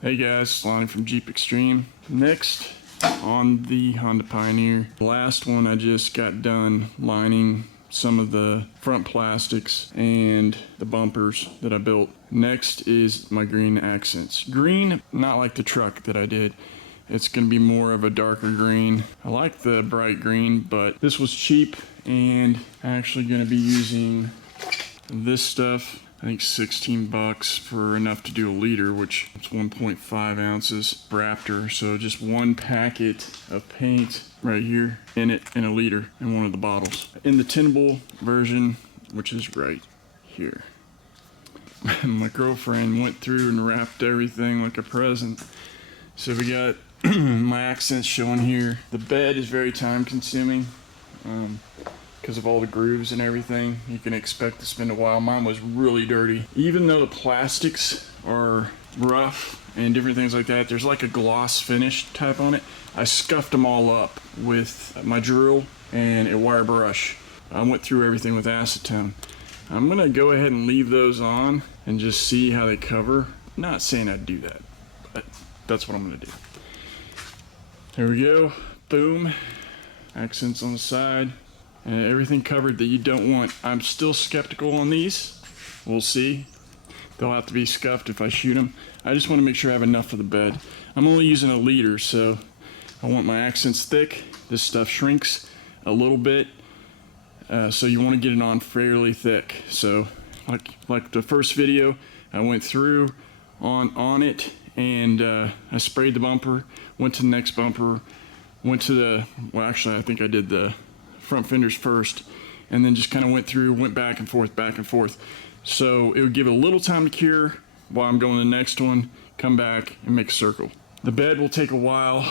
Hey guys, Lonnie from Jeep Extreme. Next on the Honda Pioneer. The last one I just got done lining some of the front plastics and the bumpers that I built. Next is my green accents. Green, not like the truck that I did. It's gonna be more of a darker green. I like the bright green, but this was cheap and I'm actually gonna be using this stuff. I think 16 bucks for enough to do a liter, which is 1.5 ounces Raptor. So just one packet of paint right here in it in a liter in one of the bottles. In the tinnable version, which is right here. My girlfriend went through and wrapped everything like a present. So we got my accents showing here. The bed is very time consuming. Because of all the grooves and everything, you can expect to spend a while. Mine was really dirty. Even though the plastics are rough and different things like that, there's like a gloss finish type on it. I scuffed them all up with my drill and a wire brush. I went through everything with acetone. I'm gonna go ahead and leave those on and just see how they cover. Not saying I'd do that, but that's what I'm gonna do. There we go, boom. Accents on the side. And everything covered that you don't want. I'm still skeptical on these. We'll see. They'll have to be scuffed if I shoot them. I just want to make sure I have enough for the bed. I'm only using a liter, so I want my accents thick. This stuff shrinks a little bit, so you want to get it on fairly thick. So like the first video, I went through on it and I sprayed the bumper, went to the next bumper, went to the, well actually I think I did the front fenders first, and then just kind of went back and forth. So it would give it a little time to cure while I'm going to the next one, come back and make a circle. The bed will take a while.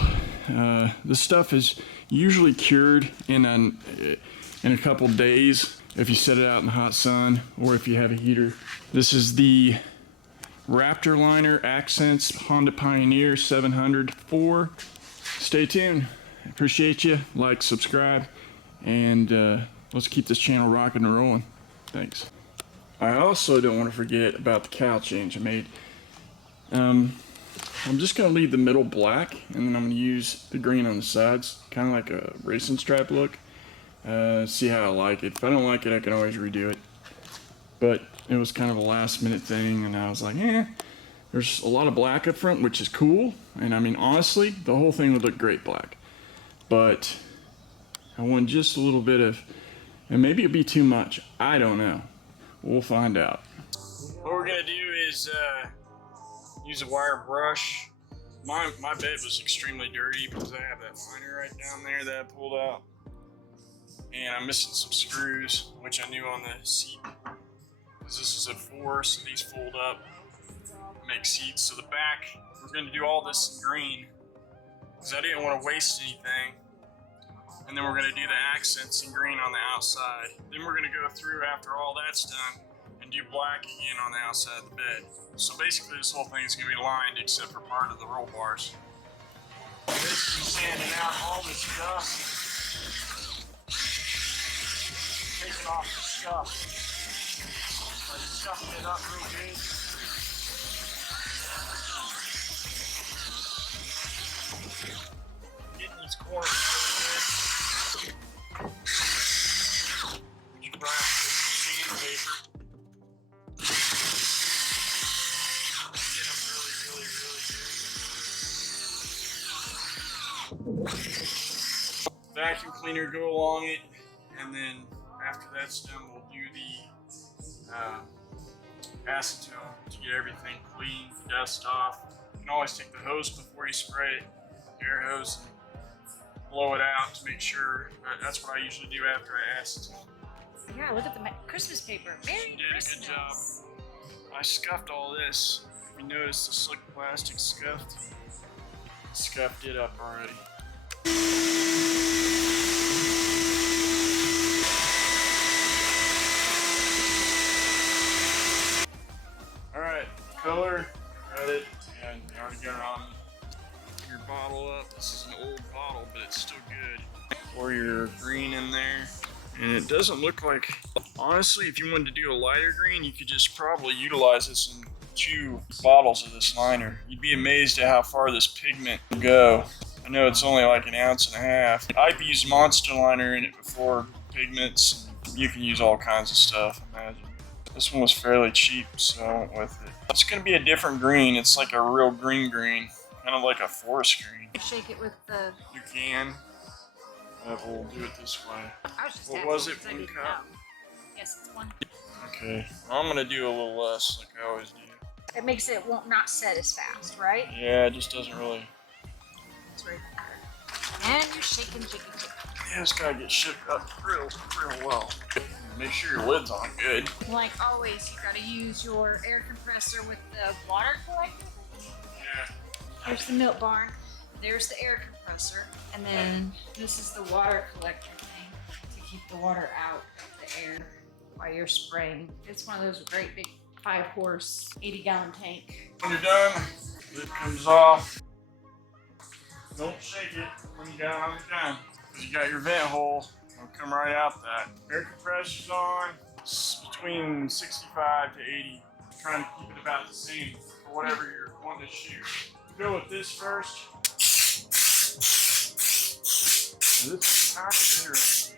This stuff is usually cured in a couple days if you set it out in the hot sun or if you have a heater. This is the Raptor liner Accents Honda Pioneer 704. Stay tuned. Appreciate you. Like, subscribe. And let's keep this channel rocking and rolling. Thanks. I also don't want to forget about the cowl change I made. I'm just going to leave the middle black, and then I'm going to use the green on the sides, kind of like a racing stripe look. See how I like it. If I don't like it, I can always redo it. But it was kind of a last minute thing, and I was like, there's a lot of black up front, which is cool. And I mean, honestly, the whole thing would look great black. But I want just a little bit of, and maybe it'd be too much. I don't know. We'll find out. What we're gonna do is use a wire brush. My bed was extremely dirty because I have that liner right down there that I pulled out. And I'm missing some screws, which I knew on the seat. Because this is a 4, so these fold up, make seats. So the back, we're gonna do all this in green because I didn't want to waste anything. And then we're going to do the accents in green on the outside. Then we're going to go through after all that's done and do black again on the outside of the bed. So basically this whole thing is going to be lined except for part of the roll bars. Basically sanding out all this stuff. Taking off the scuff. I just scuffed it up real good. Getting these corners really good. You can grab sandpaper. Get them really good. Vacuum cleaner go along it, and then after that's done, we'll do the acetone to get everything clean, dust off. You can always take the hose before you spray it, air hose, and blow it out to make sure. That's what I usually do after I acetone. Yeah, look at the Christmas paper. Merry Christmas. Did a good job. I scuffed all this. If you notice the slick plastic scuffed it up already. Alright, color, got it, and you already got it on your bottle up. This is an old bottle, but it's still good. Pour your green in there. And it doesn't look like, honestly, if you wanted to do a lighter green, you could just probably utilize this in 2 bottles of this liner. You'd be amazed at how far this pigment can go. I know it's only like 1.5 ounces. I've used Monster liner in it before, pigments. You can use all kinds of stuff, imagine. This one was fairly cheap, so I went with it. It's gonna be a different green. It's like a real green, kind of like a forest green. Shake it with the. You can, but we'll do it this way. I was just What asking was it, because I 1 didn't cup? know. Yes, it's 1. Okay, well, I'm gonna do a little less, like I always do. It makes it won't not set as fast, right? Yeah, it just doesn't really. It's right there. And you're shaking. Yeah, it's gotta get shook up real well. Make sure your lid's on good. Like always, you gotta use your air compressor with the water collector. Yeah. Here's the milk barn. There's the air compressor, and then this is the water collector thing to keep the water out of the air while you're spraying. It's one of those great big 5-horse, 80-gallon tank. When you're done, lid comes off. Don't shake it when you're done. Because you got your vent hole. It'll come right out that. Air compressor's on. It's between 65 to 80. Trying to keep it about the same for whatever you're wanting to shoot. Go with this first. Now, this is kind of interesting.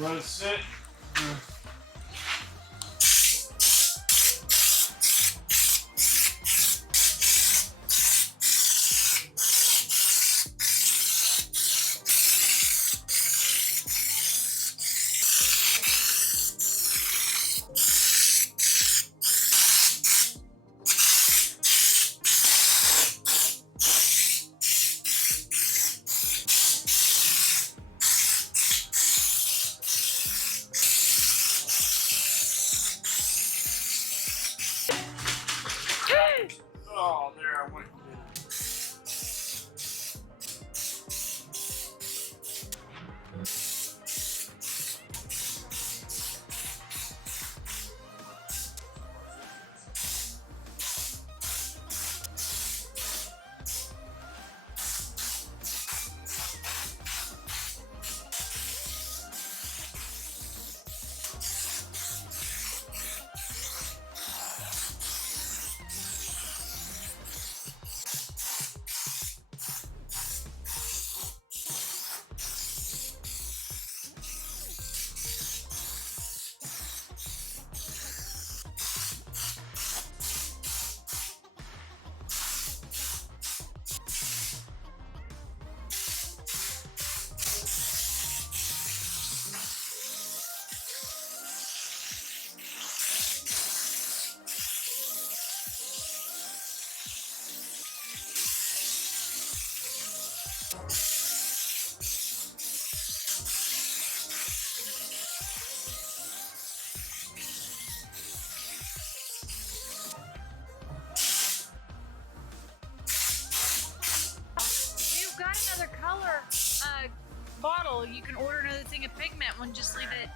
Let it sit. Oh, there I went. Got another color bottle. You can order another thing of pigment and just leave it